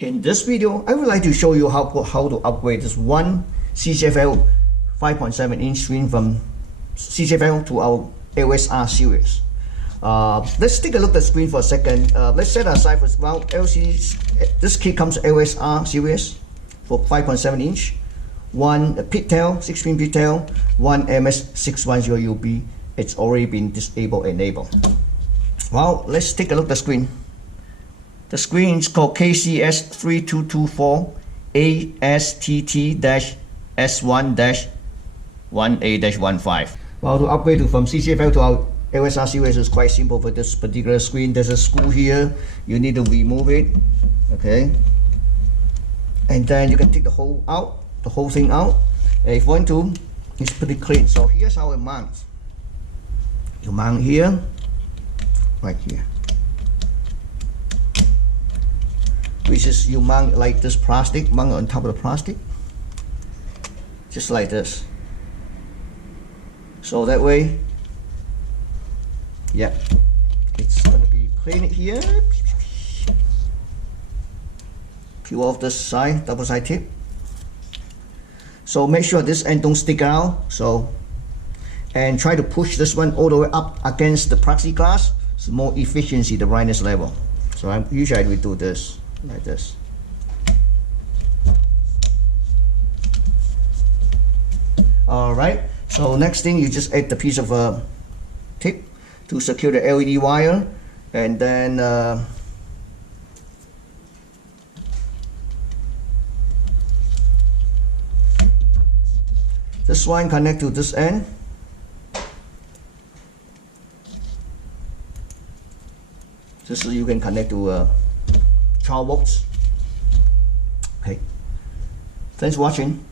In this video, I would like to show you how to upgrade this one CCFL 5.7 inch screen from CCFL to our ASST series. Let's take a look at the screen for a second. Let's set aside for well, this kit comes ASST series for 5.7 inch, one pigtail, 6-pin pigtail, one MS610 UB. It's already been disabled and enabled. Well, let's take a look at the screen. The screen is called KCS3224ASST-X1-1A-15. Well, to upgrade from CCFL to our ASST series is quite simple. For this particular screen, there's a screw here. You need to remove it, okay? And then you can take the whole thing out. And if you want to, it's pretty clean. So here's how it mounts. You mount here, right here. Which is you mount like this plastic, mount on top of the plastic, just like this. So that way, yeah, it's going to be clean here. Peel off this side, double side tip. So make sure this end don't stick out. So, and try to push this one all the way up against the plexiglass. It's more efficiency, the brightness level. So usually I will do this like this. All right. So next thing, you just add the piece of tape to secure the LED wire, and then this one connect to this end. This you can connect to 12 volts. Okay. Thanks for watching.